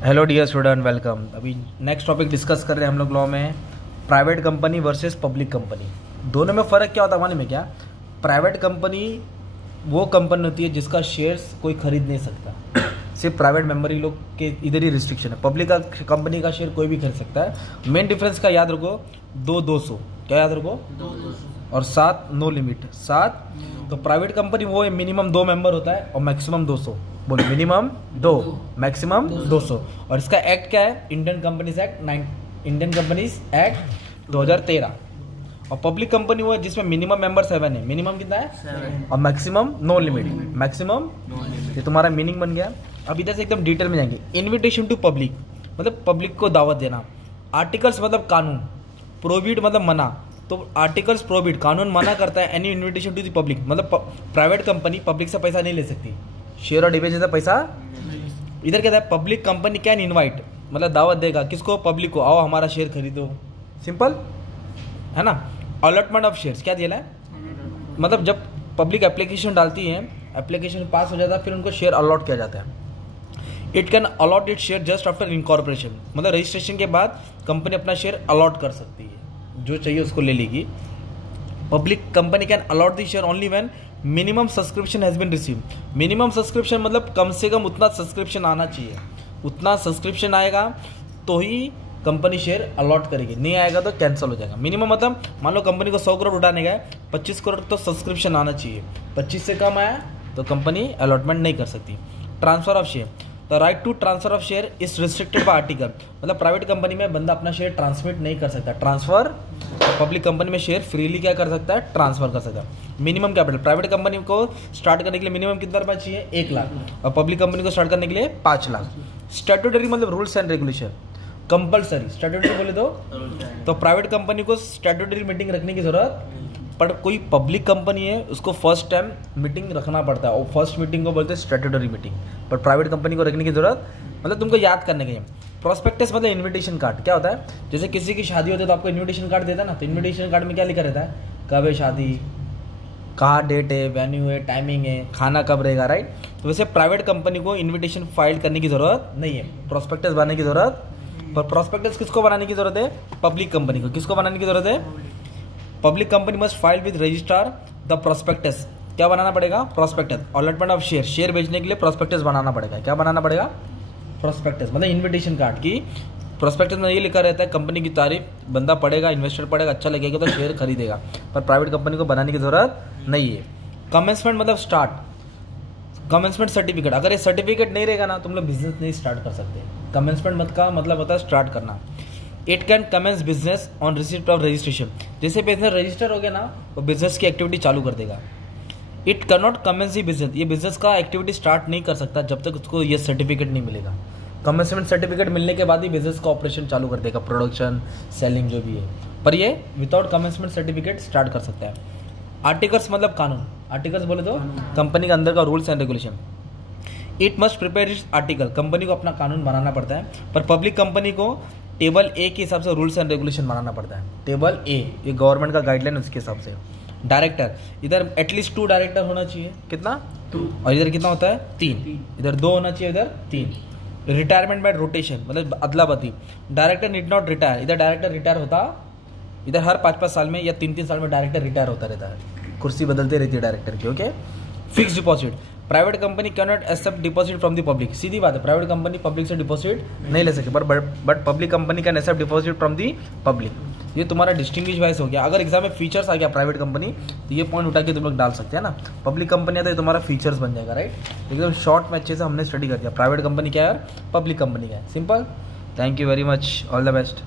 Hello dear student, welcome. अभी next topic discuss कर रहे हैं हम लोग लॉ में, private company versus public company. दोनों में फ़र्क क्या होता है मालूम है क्या? प्राइवेट कंपनी वो कंपनी होती है जिसका शेयर्स कोई खरीद नहीं सकता, सिर्फ प्राइवेट मेंबर ही लोग के इधर ही रिस्ट्रिक्शन है। पब्लिक का कंपनी का शेयर कोई भी खरीद सकता है। मेन डिफरेंस का याद रखो, 200 क्या याद रखो, 200 और 7 नो लिमिट 7। तो प्राइवेट कंपनी वो है मिनिमम 2 मेंबर होता है और मैक्सिमम 200। बोलो मिनिमम 2 मैक्सिमम 200। और इसका एक्ट क्या है? Indian companies act, Indian companies act 2013। और पब्लिक कंपनी वो है जिसमें मिनिमम मेंबर 7 है। मिनिमम कितना है? 7 और मैक्सिमम नो लिमिट, मैक्सिमम। ये तुम्हारा मीनिंग बन गया। अब इधर से एकदम डिटेल में जाएंगे। इन्विटेशन टू पब्लिक मतलब पब्लिक को दावत देना। आर्टिकल्स मतलब कानून, प्रोहिबिट मतलब मना। तो आर्टिकल्स प्रोहिबिट, कानून मना करता है any invitation to the public, मतलब प्राइवेट कंपनी पब्लिक से पैसा नहीं ले सकती, शेयर और डिबेंचर से पैसा। इधर कहता है पब्लिक कंपनी कैन इनवाइट, मतलब दावत देगा किसको? पब्लिक को, आओ हमारा शेयर खरीदो। सिंपल है ना। अलॉटमेंट ऑफ शेयर्स क्या दिया है? मतलब जब पब्लिक एप्लीकेशन डालती है, एप्लीकेशन पास हो जाता है, फिर उनको शेयर अलॉट किया जाता है। It can a lot it share just after incorporation, मतलब रजिस्ट्रेशन के बाद कंपनी अपना शेयर अलॉट कर सकती है, जो चाहिए उसको ले लेगी। Public company can allot the share only when minimum subscription has been receive. Minimum subscription मतलब कम से कम उतना सब्सक्रिप्शन आना चाहिए, उतना सब्सक्रिप्शन आएगा तो ही कंपनी शेयर अलॉट करेगी, नहीं आएगा तो कैंसिल हो जाएगा। मिनिमम मतलब मान लो कंपनी को 100 करोड़ उठाने गए, 25 करोड़ तो सब्सक्रिप्शन आना चाहिए, 25 से कम आया तो कंपनी अलॉटमेंट नहीं कर सकती। Transfer of share, the right to transfer of share is restricted by article, मतलब प्राइवेट कंपनी में बंदा अपना शेयर ट्रांसमिट नहीं कर सकता, ट्रांसफर। पब्लिक कंपनी में शेयर फ्रीली क्या कर सकता है? ट्रांसफर कर सकता है। मिनिमम कैपिटल, प्राइवेट कंपनी को स्टार्ट करने के लिए मिनिमम कितना रुपया चाहिए? 1 लाख, और पब्लिक कंपनी को स्टार्ट करने के लिए 5 लाख। स्टैट्यूटरी मतलब rules and regulation, compulsory. Statutory बोले तो प्राइवेट कंपनी को स्टैट्यूटरी मीटिंग रखने की जरूरत, पर कोई पब्लिक कंपनी है उसको फर्स्ट टाइम मीटिंग रखना पड़ता है, और फर्स्ट मीटिंग को बोलते हैं स्टैट्यूटरी मीटिंग। पर प्राइवेट कंपनी को रखने की जरूरत, मतलब तुमको याद करने के लिए। प्रोस्पेक्टस मतलब इन्विटेशन कार्ड क्या होता है? जैसे किसी की शादी होती है तो आपको इन्विटेशन कार्ड देता है ना, तो इन्विटेशन कार्ड में क्या लिखा रहता है? कब है शादी, कहाँ डेट है, वेन्यू है, टाइमिंग है, खाना कब रहेगा, राइट। तो वैसे प्राइवेट कंपनी को इन्विटेशन फाइल करने की जरूरत नहीं है, प्रोस्पेक्टस बनाने की जरूरत। पर प्रोस्पेक्टस किसको बनाने की जरूरत है? पब्लिक कंपनी को। किसको बनाने की जरूरत है? Public company must file with registrar the prospectus. क्या बनाना पड़ेगा? Prospectus. Allotment of share, share बेचने के लिए प्रोस्पेक्टस बनाना पड़ेगा। क्या बनाना पड़ेगा? प्रोस्पेक्टस, मतलब इन्विटेशन कार्ड की। प्रोस्पेक्टस में ये लिखा रहता है कंपनी की तारीफ, बंदा पढ़ेगा, इन्वेस्टर पढ़ेगा, अच्छा लगेगा तो शेयर खरीदेगा। पर प्राइवेट कंपनी को बनाने की जरूरत नहीं है। कमेंसमेंट मतलब स्टार्ट, कमेंसमेंट सर्टिफिकेट। अगर ये सर्टिफिकेट नहीं रहेगा ना, तुम लोग बिजनेस नहीं स्टार्ट कर सकते। कमेंसमेंट मत का मतलब होता है स्टार्ट करना। It can commence business on receipt of registration, जैसे बिजनेस रजिस्टर हो गया ना, वो बिजनेस की एक्टिविटी चालू कर देगा। इट कैन नॉट कमेंस ही बिजनेस, ये बिजनेस का एक्टिविटी स्टार्ट नहीं कर सकता जब तक उसको ये सर्टिफिकेट नहीं मिलेगा। कमेंसमेंट सर्टिफिकेट मिलने के बाद ही बिजनेस का ऑपरेशन चालू कर देगा, प्रोडक्शन, सेलिंग जो भी है। पर ये विदाउट कमेंसमेंट सर्टिफिकेट स्टार्ट कर सकता है। आर्टिकल्स मतलब कानून, आर्टिकल्स बोले तो कंपनी के अंदर का rules and regulation. It must prepare it's article, company को अपना कानून बनाना पड़ता है। पर पब्लिक कंपनी को टेबल ए के हिसाब से रूल्स एंड रेगुलेशन बनाना पड़ता है। टेबल ए ये गवर्नमेंट का गाइडलाइन, उसके हिसाब से। डायरेक्टर, इधर एटलीस्ट 2 डायरेक्टर होना चाहिए। कितना? 2। और इधर कितना होता है? 3। इधर 2 होना चाहिए, इधर 3। रिटायरमेंट बाय रोटेशन मतलब अदला बदली। डायरेक्टर नीड नॉट रिटायर, इधर डायरेक्टर रिटायर होता, इधर हर 5-5 साल में या 3-3 साल में डायरेक्टर रिटायर होता रहता है, कुर्सी बदलते रहती है डायरेक्टर की। Okay. Fix deposit, private company can not accept deposit from the public. सीधी बात है, प्राइवेट कंपनी पब्लिक से डिपॉजिट नहीं ले सकती, but public company can accept deposit from the public. ये तुम्हारा डिस्टिंग्विश वाइज हो गया। अगर एग्जाम में फीचर्स आ गया प्राइवेट कंपनी, तो ये पॉइंट उठा के तुम लोग डाल सकते हैं ना। पब्लिक कंपनी आता है, तुम्हारा फीचर्स बन जाएगा, राइट। एकदम शॉर्ट में अच्छे से हमने स्टडी कर दिया प्राइवेट कंपनी क्या है, पब्लिक कंपनी क्या है। Simple. Thank you very much, all the best.